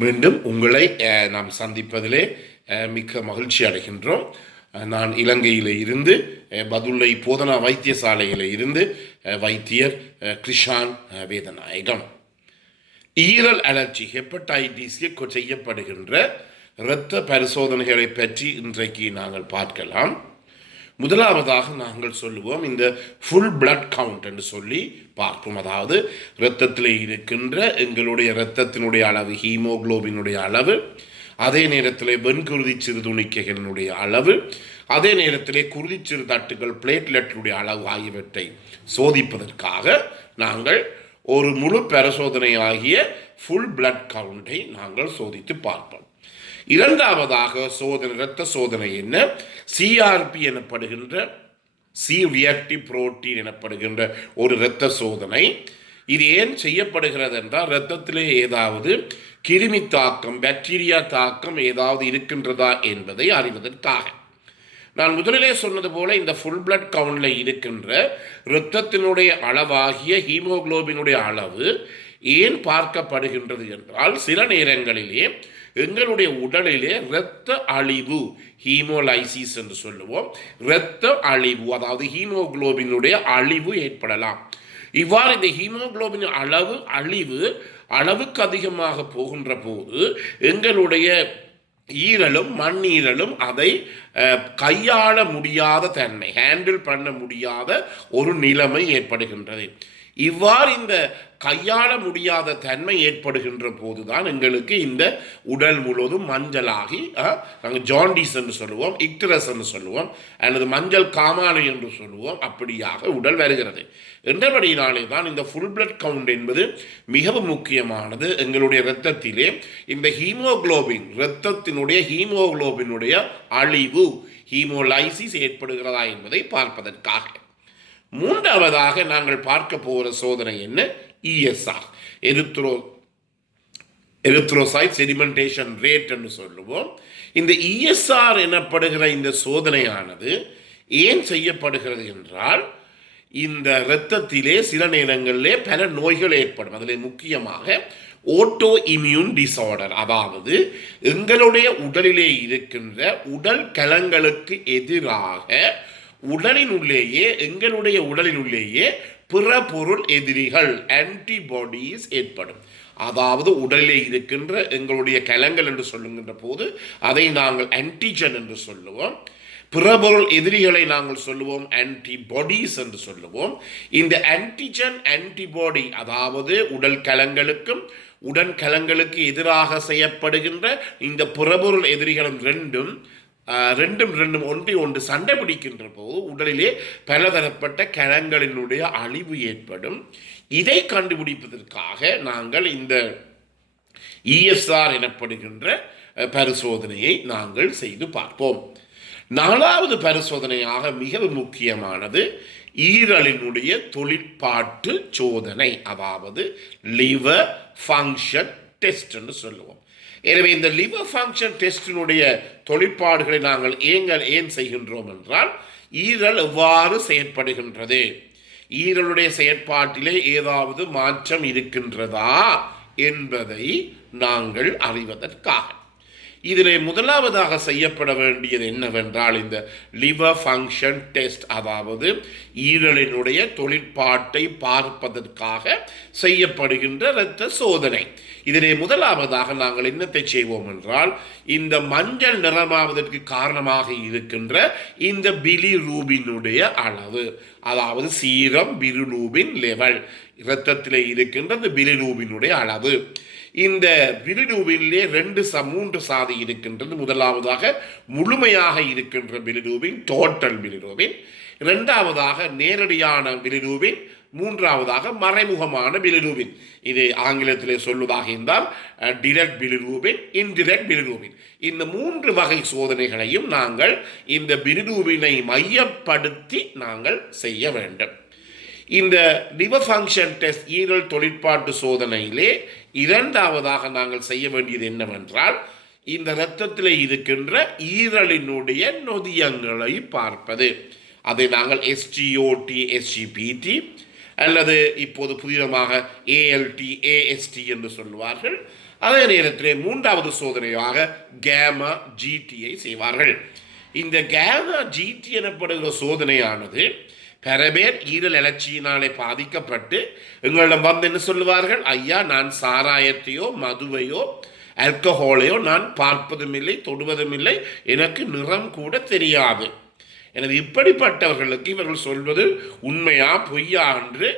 மீண்டும் உங்களை நாம் சந்திப்பதிலே மிக்க மகிழ்ச்சி அடைகின்றோம். நான் இலங்கையில் இருந்து பதுளை போதனா வைத்தியசாலையில் இருந்து வைத்தியர் கிருஷான் வேதநாயகம். ஈரல் அலர்ஜி ஹெப்படைட்டிஸ்க்கு செய்யப்படுகின்ற இரத்த பரிசோதனைகளை பற்றி இன்றைக்கு நாங்கள் பார்க்கலாம். முதலாவதாக நாங்கள் சொல்லுவோம் இந்த ஃபுல் பிளட் கவுண்ட் என்று சொல்லி பார்ப்போம். அதாவது இரத்தத்தில் இருக்கின்ற எங்களுடைய இரத்தத்தினுடைய அளவு, ஹீமோகுளோபினுடைய அளவு, அதே நேரத்தில் வெண்குருதி சிறுதுணிக்கைகளினுடைய அளவு, அதே நேரத்திலே குருதி சிறு தட்டுகள் பிளேட்லெட்டுடைய அளவு ஆகியவற்றை சோதிப்பதற்காக நாங்கள் ஒரு முழு பரிசோதனை ஆகிய ஃபுல் பிளட் கவுண்டை நாங்கள் சோதித்து பார்ப்போம். இரண்டாவதாக இரத்த சோதனை என்ன? சிஆர்பி எனப்படுகின்ற சி ரியாக்டிவ் புரோட்டீன் எனப்படுகின்ற ஒரு இரத்த சோதனை. இது ஏன் செய்யப்படுகிறது என்றால் இரத்தத்திலே ஏதாவது கிருமி தாக்கம், பாக்டீரியா தாக்கம் ஏதாவது இருக்கின்றதா என்பதை அறிவதற்காக. நான் முதலிலே சொன்னது போல இந்த ஃபுல் பிளட் கவுண்டில் இருக்கின்ற இரத்தத்தினுடைய அளவாகிய ஹீமோகுளோபினுடைய அளவு ஏன் பார்க்கப்படுகின்றது என்றால், சில நேரங்களிலே எங்களுடைய உடலிலே இரத்த அழிவு, ஹீமோலைசிஸ் என்று சொல்லுவோம், இரத்த அழிவு, அதாவது ஹீமோகுளோபினுடைய அழிவு ஏற்படலாம். இவ்வாறு இந்த ஹீமோகுளோபின் அளவுக்கு அதிகமாக போகின்ற போது எங்களுடைய ஈரலும் மண்ணீரலும் அதை கையாள முடியாத தன்மை, ஹேண்டில் பண்ண முடியாத ஒரு நிலைமை ஏற்படுகின்றது. இவ்வாறு இந்த கையாள முடியாத தன்மை ஏற்படுகின்ற போதுதான் எங்களுக்கு இந்த உடல் முழுவதும் மஞ்சளாகி, நாங்கள் ஜாண்டிஸ் என்று சொல்லுவோம், இக்டரஸ் என்று சொல்லுவோம், அல்லது மஞ்சள் காமாலை என்று சொல்லுவோம், அப்படியாக உடல் வருகிறது. என்றபடியினாலே தான் இந்த ஃபுல் பிளட் கவுண்ட் என்பது மிகவும் முக்கியமானது. எங்களுடைய இரத்தத்திலே இந்த இரத்தத்தினுடைய ஹீமோகுளோபினுடைய அழிவு, ஹீமோலைசிஸ் ஏற்படுகிறதா என்பதை பார்ப்பதற்காக. மூன்றாவதாக நாங்கள் பார்க்க போகிற சோதனை என்ன? இஎஸ்ஆர், எரித்ரோசைட் செடிமெண்டேஷன் ரேட் என்று சொல்லுவோம். இந்த இஎஸ்ஆர் எனப்படுகிற இந்த சோதனையானது ஏன் செய்யப்படுகிறது என்றால், இந்த இரத்தத்திலே சில நேரங்களிலே பல நோய்கள் ஏற்படும். அதில் முக்கியமாக ஓட்டோ இம்யூன் டிசார்டர், அதாவது எங்களுடைய உடலிலே இருக்கின்ற உடல் கலங்களுக்கு எதிராக எங்களுடைய உடலினுள்ளேயே பிற பொருள் எதிரிகள், ஆன்டிபாடிஸ் ஏற்படும். அதாவது உடலிலே இருக்கின்ற எங்களுடைய கலங்கள் என்று சொல்லுகின்ற போது அதை நாங்கள் ஆன்டிஜன் என்று சொல்லுவோம். பிறபொருள் எதிரிகளை நாங்கள் சொல்லுவோம் ஆன்டிபாடிஸ் என்று சொல்லுவோம். இந்த ஆன்டிஜன் ஆன்டிபாடி, அதாவது உடல் கலங்களுக்கும் உடற்கலங்களுக்கு எதிராக செய்யப்படுகின்ற இந்த புறபொருள் எதிரிகளும் ரெண்டும் ஒன்று சண்டை பிடிக்கின்ற போது உடலிலே பலதரப்பட்ட கலங்களினுடைய அழிவு ஏற்படும். இதை கண்டுபிடிப்பதற்காக நாங்கள் இந்த இஎஸ்ஆர் எனப்படுகின்ற பரிசோதனையை நாங்கள் செய்து பார்ப்போம். நாலாவது பரிசோதனையாக மிகவும் முக்கியமானது ஈரலினுடைய தொழிற்பாட்டு சோதனை, அதாவது லிவர் ஃபங்க்ஷன் டெஸ்ட் என்று சொல்லுவோம். எனவே இந்த லிவர் ஃபங்க்ஷன் டெஸ்டினுடைய தொழிற்பாடுகளை நாங்கள் ஏன் செய்கின்றோம் என்றால், ஈரல் எவ்வாறு செயற்படுகின்றது, ஈரலுடைய செயற்பாட்டிலே ஏதாவது மாற்றம் இருக்கின்றதா என்பதை நாங்கள் அறிவதற்காக. இதிலே முதலாவதாக செய்யப்பட வேண்டியது என்னவென்றால், இந்த லிவர் ஃபங்க்ஷன் டெஸ்ட், அதாவது ஈரலினுடைய தொழிற்பாட்டை பார்ப்பதற்காக செய்யப்படுகின்ற இரத்த சோதனை. இதிலே முதலாவதாக நாங்கள் என்னத்தை செய்வோம் என்றால், இந்த மஞ்சள் நிறமாவதற்கு காரணமாக இருக்கின்ற இந்த பிலிரூபினுடைய அளவு, அதாவது சீரம் பிலிரூபின் லெவல், இரத்தத்திலே இருக்கின்ற இந்த பிலிரூபினுடைய அளவு. இந்த பிலிரூபினிலே 3 சாதி இருக்கின்றது. முதலாவதாக முழுமையாக இருக்கின்ற பிலிரூபின், டோட்டல் பிலிரூபின். இரண்டாவதாக நேரடியான பிலிரூபின். மூன்றாவதாக மறைமுகமான பிலிரூபின். இது ஆங்கிலத்திலே சொல்வதாக இருந்தால் டிரெக்ட் பிலிரூபின், இன்டிரெக்ட் பிலிரூபின். இந்த 3 வகை சோதனைகளையும் நாங்கள் இந்த பிலிரூபினை மையப்படுத்தி நாங்கள் செய்ய வேண்டும். இந்த லிவர் ஃபங்க்ஷன் டெஸ்ட், ஈரல் தொழிற்பாட்டு சோதனையிலே இரண்டாவதாக நாங்கள் செய்ய வேண்டியது என்னவென்றால், இந்த இரத்தத்தில் இருக்கின்ற ஈரலினுடைய நொதியங்களை பார்ப்பது. அதை நாங்கள் SGOT, SGPT அல்லது இப்போது புதிதமாக ALT, AST என்று சொல்வார்கள். அதே நேரத்திலே மூன்றாவது சோதனையாக கேமா ஜிடியை செய்வார்கள். இந்த கேமா ஜிடி எனப்படுகிற சோதனையானது பல பேர் ஈரல் அழற்சியினாலே பாதிக்கப்பட்டு எங்களிடம் வந்து என்ன சொல்லுவார்கள், ஐயா நான் சாராயத்தையோ மதுவையோ ஆல்கஹாலையோ நான் பார்ப்பதும் இல்லை, தொடுவதும் இல்லை, எனக்கு நிறம் கூட தெரியாது. எனவே இப்படிப்பட்டவர்களுக்கு இவர்கள் சொல்வது உண்மையா பொய்யா என்று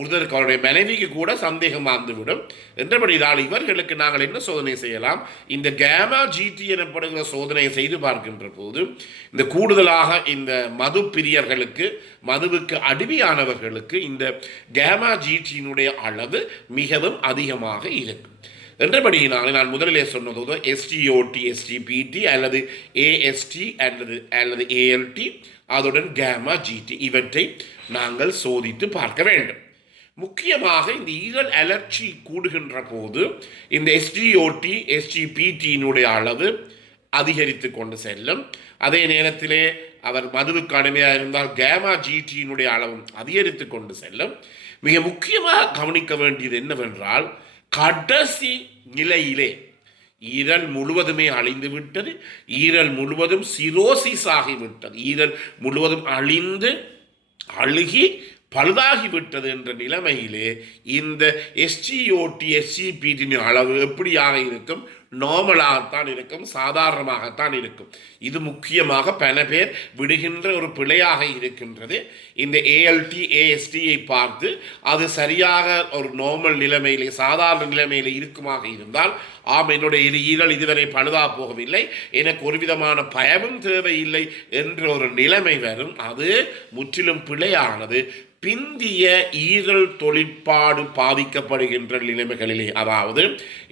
ஒருத்தருக்கு அவருடைய மனைவிக்கு கூட சந்தேகம் வந்துவிடும். என்றபடிதான் இவர்களுக்கு நாங்கள் என்ன சோதனை செய்யலாம், இந்த கேமா ஜிடி எனப்படுகிற சோதனையை செய்து பார்க்கின்ற போது இந்த கூடுதலாக இந்த மது பிரியர்களுக்கு, மதுவுக்கு அடிமையானவர்களுக்கு இந்த கேமா ஜிடியினுடைய அளவு மிகவும் அதிகமாக இருக்கும். என்றபடியினாலே நான் முதலிலே சொன்னதோ SGOT SGPT அல்லது AST அல்லது ALT அதுடன் கேமா ஜிடி இவற்றை நாங்கள் சோதித்து பார்க்க வேண்டும். முக்கியமாக இந்த ஈரல் அலர்ச்சி கூடுகின்ற போது இந்த SGOT SGPTயினுடைய அளவு அதிகரித்து கொண்டு செல்லும். அதே நேரத்திலே அவர் மதுவுக்கு அடிமையாக இருந்தால் கேமா ஜிடியினுடைய அளவும் அதிகரித்து கொண்டு செல்லும். மிக முக்கியமாக கவனிக்க வேண்டியது என்னவென்றால், கடைசி நிலையிலே ஈரல் முழுவதுமே அழிந்து விட்டது, ஈரல் முழுவதும் சிரோசிஸ் ஆகிவிட்டது, ஈரல் முழுவதும் அழிந்து அழுகி பழுதாகிவிட்டது என்ற நிலைமையிலே இந்த SGOT SGPT அளவு எப்படியாக இருக்கும், நார்மலாகத்தான் இருக்கும், சாதாரணமாகத்தான் இருக்கும். இது முக்கியமாக பல பேர் விடுகின்ற ஒரு பிழையாக இருக்கின்றது. இந்த ALT ASTயை பார்த்து அது சரியாக ஒரு நார்மல் நிலைமையிலே, சாதாரண நிலைமையிலே இருக்குமாக இருந்தால், ஆம் என்னுடைய ஈரல் இதுவரை பழுதா போகவில்லை, எனக்கு ஒரு விதமான பயமும் தேவையில்லை என்ற ஒரு நிலைமை வரும். அது முற்றிலும் பிழையானது. பிந்திய ஈரல் தொழிற்பாடு பாதிக்கப்படுகின்ற நிலைமைகளிலே, அதாவது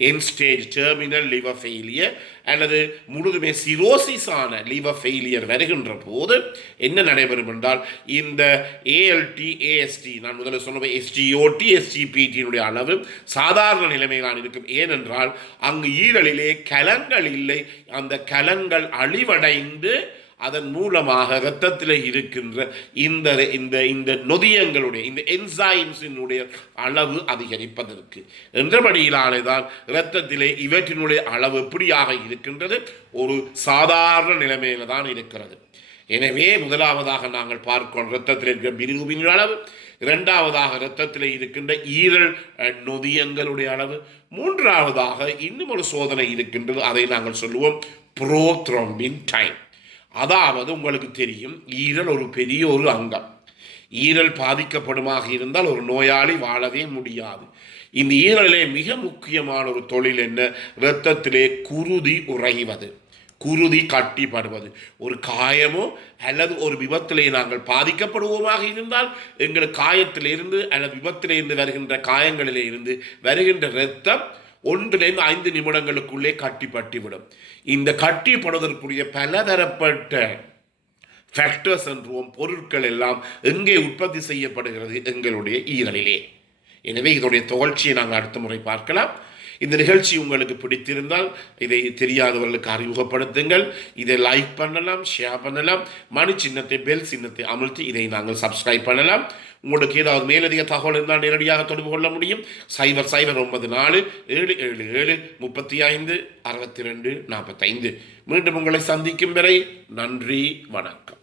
என் ஸ்டேஜ் டெர்மினல் லிவர் ஃபெயிலியர் அல்லது முழுதுமே சிரோசிஸான லிவர் ஃபெயிலியர் வருகின்ற போது என்ன நடைபெறும் என்றால், இந்த ALT AST நான் முதல்ல சொன்ன SGOT SGPTயினுடைய அளவு சாதாரண நிலைமையில்தான் இருக்கும். ஏனென்றால் அங்கு ஈரலிலே கலங்கள் இல்லை, அந்த கலங்கள் அழிவடைந்து அதன் மூலமாக இரத்தத்தில் இருக்கின்ற இந்த நொதியங்களுடைய இந்த என்சைம்ஸினுடைய அளவு அதிகரிப்பதற்கு என்றபடியிலானே தான் இரத்தத்திலே இவற்றினுடைய அளவு எப்படியாக இருக்கின்றது, ஒரு சாதாரண நிலைமையில தான் இருக்கிறது. எனவே முதலாவதாக நாங்கள் பார்க்கிறோம் இரத்தத்தில் இருக்கிற பிலிரூபின் அளவு, இரண்டாவதாக இரத்தத்தில் இருக்கின்ற ஈரல் நொதியங்களுடைய அளவு, மூன்றாவதாக இன்னும் ஒரு சோதனை இருக்கின்றது, அதை நாங்கள் சொல்லுவோம் ப்ரோத்ரோம்பின் டைம். அதாவது உங்களுக்கு தெரியும், ஈரல் ஒரு பெரிய ஒரு அங்கம். ஈரல் பாதிக்கப்படுமாக இருந்தால் ஒரு நோயாளி வாழவே முடியாது. இந்த ஈரலிலே மிக முக்கியமான ஒரு தொழில் என்ன, இரத்தத்திலே குருதி உறைவது, குருதி கட்டிப்படுவது. ஒரு காயமோ அல்லது ஒரு விபத்திலே நாங்கள் பாதிக்கப்படுவோமாக இருந்தால் எங்கள் காயத்திலிருந்து அல்லது விபத்திலிருந்து வருகின்ற காயங்களிலே இருந்து வருகின்ற இரத்தம் 1-5 நிமிடங்களுக்குள்ளே கட்டிப்பட்டுவிடும். இந்த கட்டிப்படுவதற்குரிய பலதரப்பட்ட ஃபேக்டர்ஸ் என்றும் பொருட்கள் எல்லாம் எங்கே உற்பத்தி செய்யப்படுகிறது, எங்களுடைய ஈரலிலே. எனவே இதோடைய தொடர்ச்சியை நாங்கள் அடுத்த முறை பார்க்கலாம். இந்த நிகழ்ச்சி உங்களுக்கு பிடித்திருந்தால் இதை தெரியாதவர்களுக்கு அறிமுகப்படுத்துங்கள். இதை லைக் பண்ணலாம், ஷேர் பண்ணலாம், மணி சின்னத்தை பெல் சின்னத்தை அமுழ்த்தி இதை நாங்கள் சப்ஸ்கிரைப் பண்ணலாம். உங்களுக்கு ஏதாவது மேலதிக தகவல் இருந்தால் நேரடியாக தொடர்பு கொள்ள முடியும். 00947777356245. மீண்டும் உங்களை சந்திக்கும் வரை நன்றி, வணக்கம்.